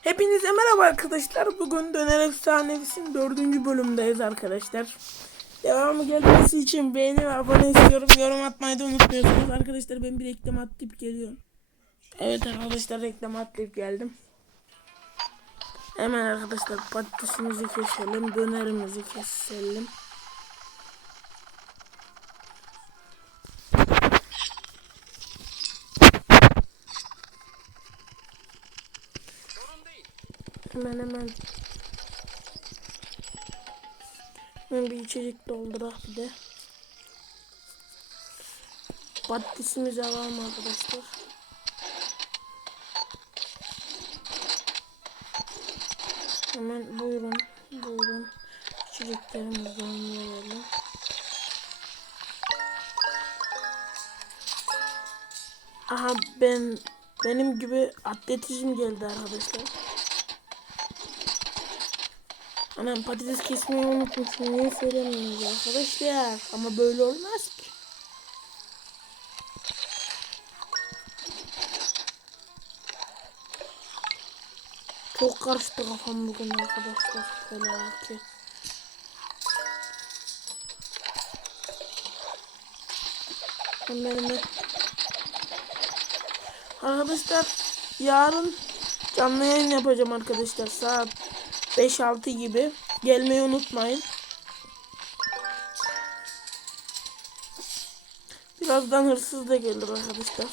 Hepinize merhaba arkadaşlar. Bugün Döner Efsanesi'nin dördüncü bölümdeyiz arkadaşlar. Devamı gelmesi için beğeni ve abone istiyorum. Yorum atmayı da unutmuyorsunuz. Arkadaşlar ben bir reklam atlayıp geliyorum. Evet arkadaşlar reklam atlayıp geldim. Hemen arkadaşlar patatesimizi keselim. Dönerimizi keselim. Hemen hemen. Hemen bir içecek doldurak bir de. Patatesimizi alalım arkadaşlar. Hemen buyurun. Buyurun. İçeceklerimizi verelim. Aha ben benim gibi atletizm geldi arkadaşlar. Anam patates kesmeyi unutmuşum. Niye söylemiyorsunuz arkadaşlar? Ama böyle olmaz ki. Çok karıştı kafam bugün arkadaşlar. Felaket. Hemen hemen. Arkadaşlar yarın canlı yayın yapacağım arkadaşlar saat 5-6 gibi. Gelmeyi unutmayın. Birazdan hırsız da gelir arkadaşlar.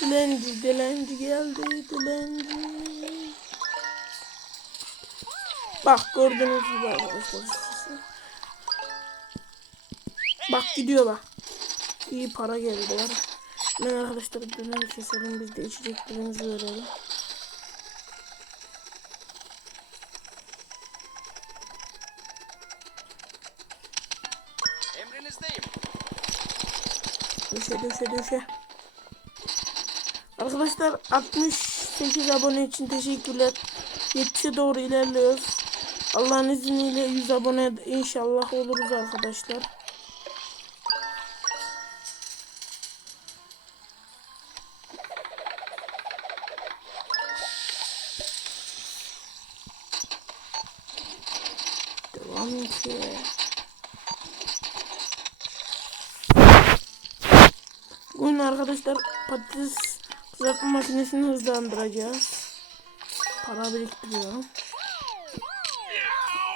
Dilenci, dilenci geldi, dilenci. Bak gördüğünüz gibi arkadaşlar. Bak gidiyor bak. İyi para geldi var. Ben arkadaşlar döner keselim biz de içeceklerimizi verelim. Emrinizdeyim. Düşe düşe düşe. Arkadaşlar 68 abone için teşekkürler. 70'e doğru ilerliyoruz. Allah'ın izniyle 100 abone inşallah oluruz arkadaşlar. Ki. Bugün arkadaşlar patates kızartma makinesini hızlandıracağız. Para biriktiriyorum.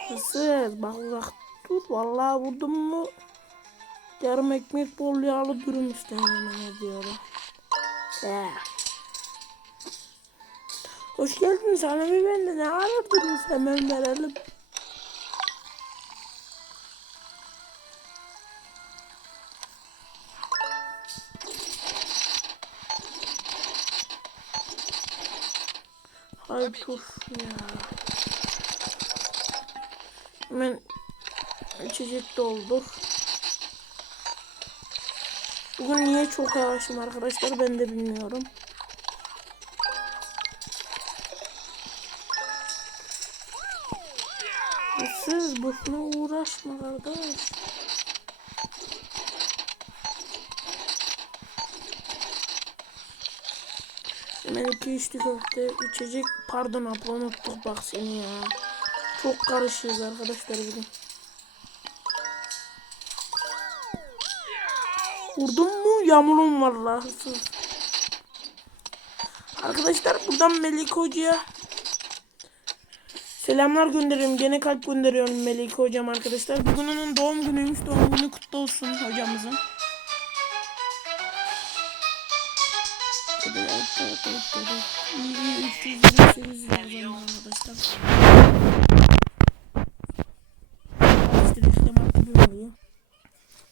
Hırsız bak uzak dur. Vallahi vurdum mu yarım ekmek bol yağlı dürüm istemem ediyorum. He. Hoş geldin Salami ben de ne aradınız hemen verelim. Dur ya. Hemen içecek doldur. Bugün niye çok yavaşım arkadaşlar ben de bilmiyorum. Siz boşuna uğraşma kardeş. İki üçlü köfte içecek. Pardon abla unuttuk bak seni ya. Çok karışıyoruz arkadaşlar bugün. Vurdum mu yağmurum var la hırsız. Arkadaşlar buradan Melik Hoca'ya selamlar gönderiyorum. Gene kalp gönderiyorum Melik Hocam arkadaşlar. Bugün onun doğum günüymüş. Doğum günü kutlu olsun hocamızın.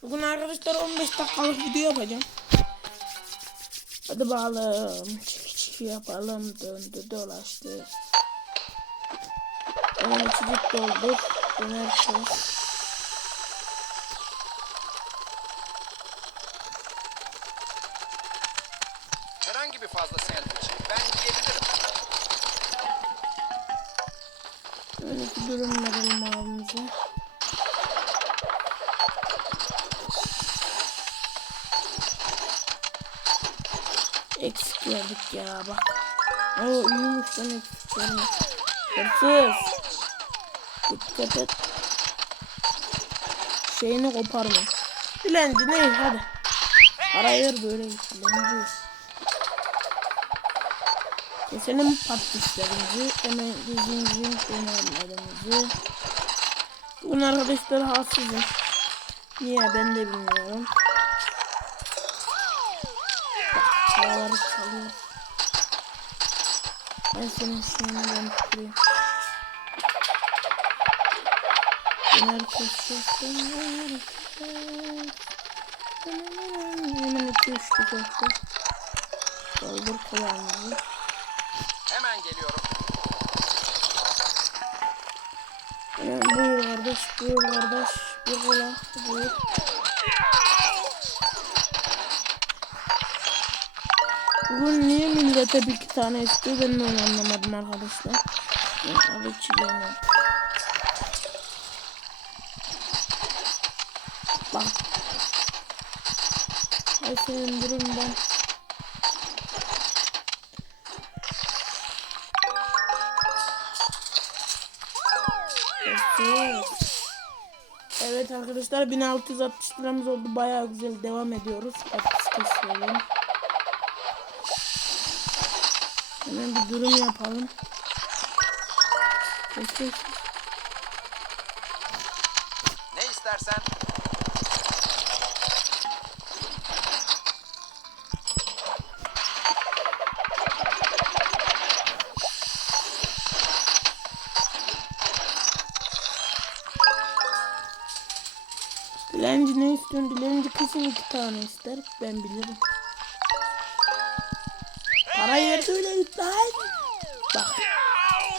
Bugün arkadaşlar 15 dakikalık video yapacağım. Hadi bakalım. Çifi çifi yapalım. Döndü dolaştı. Hemen içecek doldur. Döner bir fazla sandviç. Ben yiyebilirim. Böyle bir durum verelim abimize. Eksik verdik ya bak. Oo iyiymiş lan eksik vermiş. Hırsız. Dikkat et. Şeyini koparma. Dilenci ne hadi. Parayı ver böyle dilenci. Keselim patlışlarımızı. Hemen yüzümüzün kenarlarımızı. Bugün arkadaşlar haksızım. Niye ben de bilmiyorum. Paraları çalıyor. Ben senin şeyini ben tutayım. Döner keseceksin. döner keseceksin. Hemen iki üç tükettim. Doldur kulağımızı. Hemen geliyorum. Buyur kardeş, buyur kardeş. Bir kola, buyur. Bugün niye millete bir iki tane istiyor ben onu anlamadım arkadaşlar. Ben abi çiğneyim. Bak. Ay senin durumdan. Evet. Arkadaşlar 1660 liramız oldu. Bayağı güzel devam ediyoruz. Kesiyorum. Hemen bir durum yapalım. Ne istersen İstiyorsun? Dilenci kesin iki tane ister. Ben bilirim. Para yerde öyle git lan. Bak.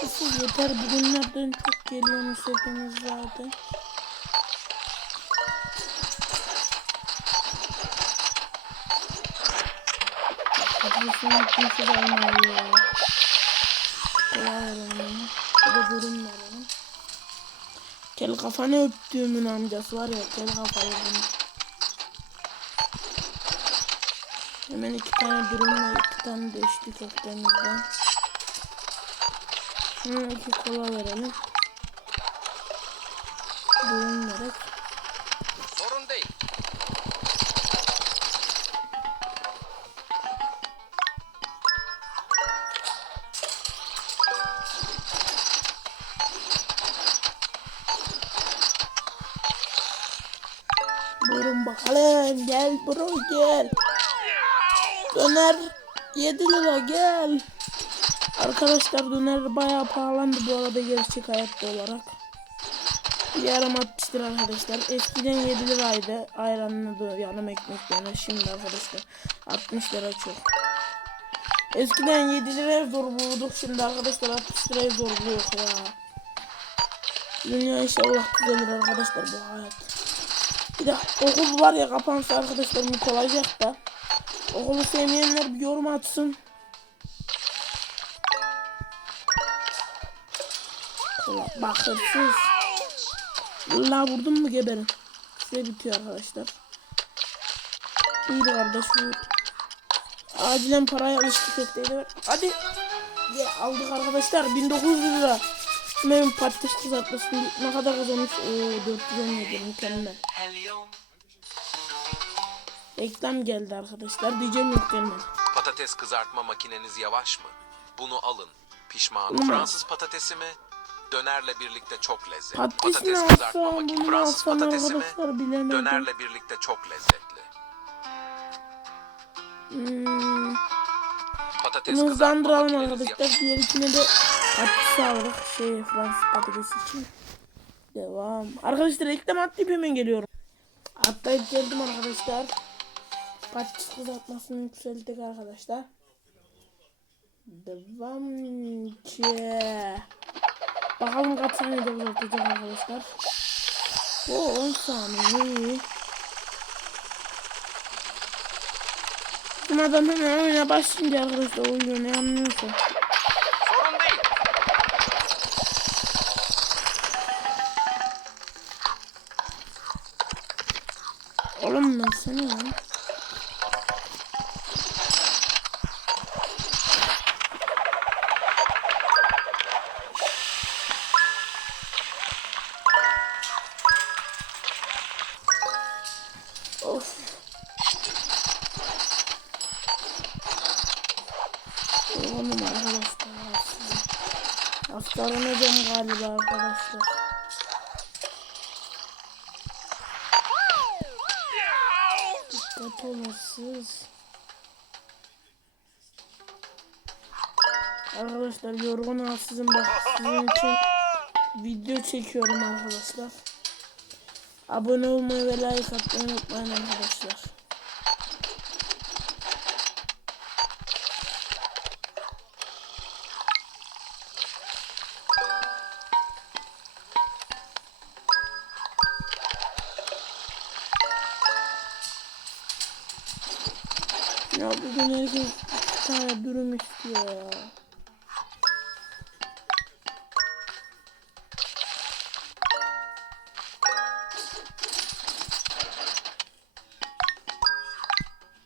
Kesin yeter bugünlerden çok geliyormuş hepiniz zaten. Adresini kimse de almıyor ya. Kolay verelim. Bir de durum verelim. Kel kafanı öptüğümün amcası var ya kel kafalı bunu. Hemen iki tane durumla iki tane de içli köftemizden. Hemen iki kola verelim. Durum vererek. sorun değil. Buyurun bakalım gel bro gel. Döner 7 lira gel. Arkadaşlar döner bayağı pahalandı bu arada gerçek hayatta olarak. Yarım 60 lira arkadaşlar. Eskiden 7 liraydı. Ayranlı yanım ekmek döner. Şimdi arkadaşlar 60 lira çok. Eskiden 7 liraya zor bulduk. Şimdi arkadaşlar 60 liraya zor buluyor ya. Dünya inşallah düzelir arkadaşlar bu hayat. Bir de okul var ya kapansa arkadaşlar mutlu olacak da. Okulu sevmeyenler bir yorum atsın. Ulan Bak hırsız. La vurdun mu geberin. Süre bitiyor arkadaşlar. Buyur kardeş buyur. Acilen parayı alıştık ver. Hadi. Ya aldık arkadaşlar 1900 lira. Benim patates kızartması ne kadar kazanmış? Oo 417 mükemmel. Reklam geldi arkadaşlar. Diyeceğim yok gelmedi. Patates kızartma makineniz yavaş mı? Bunu alın. Pişman. Bunu mu? Fransız patatesi mi? Dönerle birlikte çok lezzetli. Patates Patates kızartma alsam makine bunu Fransız patatesi mi? bilemedim. Dönerle birlikte çok lezzetli. Hmm, Patates bunu makineniz arkadaşlar. Diğer içine de patates aldık. Şey Fransız patatesi için. Devam. Arkadaşlar reklam atlayıp hemen geliyorum. Atlayıp geldim arkadaşlar. Patates kızartmasını yükselttik arkadaşlar. Devam ki. Bakalım kaç saniyede kızartacak arkadaşlar. O 10 saniye. Bizim adam hemen oyuna başlayınca arkadaşlar oyunu ne anlıyorsa. Sorun değil. Oğlum seni lan. Sarınacağım galiba arkadaşlar. Dikkat olasınız. Arkadaşlar yorgun halsizim bak sizin için video çekiyorum arkadaşlar. Abone olmayı ve like atmayı unutmayın arkadaşlar. Bugün herkes bir tane durum istiyor ya.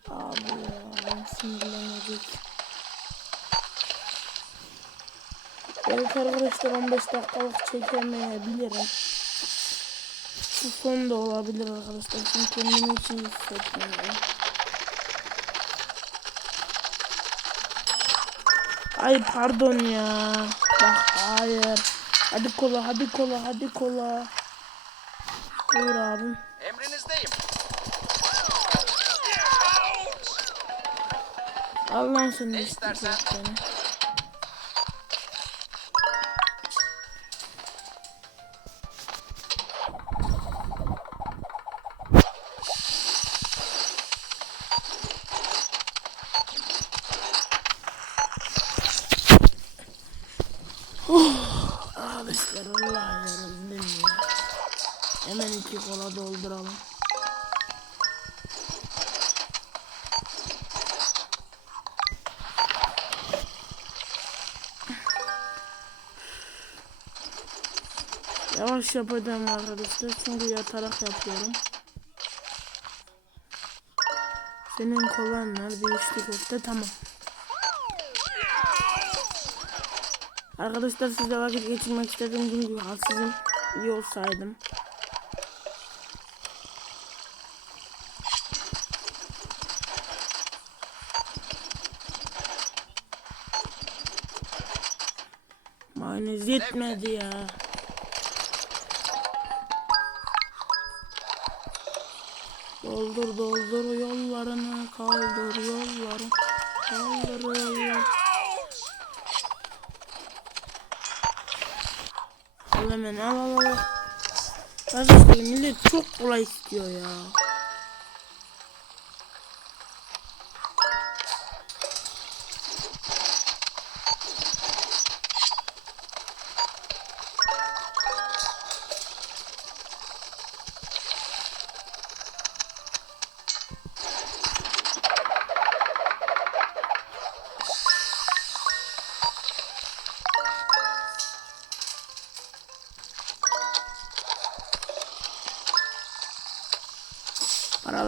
Abi ya ben sinirlenecek. Belki arkadaşlar 15 dakikalık çekemeyebilirim. Bu son da olabilir arkadaşlar. Çünkü kendimi hiç iyi hissetmiyorum. Ay pardon ya. Bak hayır. Hadi kola hadi kola hadi kola. Buyur abim. Emrinizdeyim. Al lan sen de Ne istersen. beni. Kola dolduralım. Yavaş yapacağım arkadaşlar çünkü yatarak yapıyorum. Senin kolanlar bir içli köfte tamam. Arkadaşlar size vakit geçirmek istedim çünkü halsizim iyi olsaydım. Yetmedi ya. Doldur doldur yollarını kaldır yolları kaldır yolları. Al hemen al al al. Kardeşler millet çok kolay istiyor ya.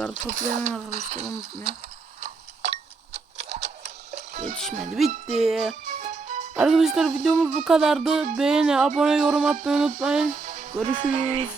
Paraları toplayalım arkadaşlar unutmayın. Yetişmedi bitti. Arkadaşlar videomuz bu kadardı. Beğeni, abone, yorum atmayı unutmayın. Görüşürüz.